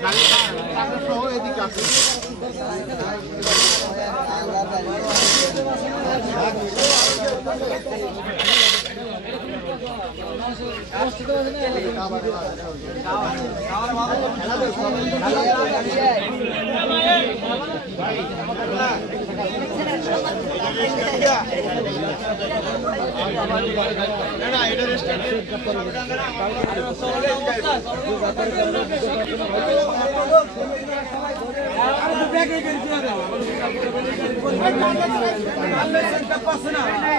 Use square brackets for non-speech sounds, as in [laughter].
না [laughs] এটা アメリカに行ったパスナー。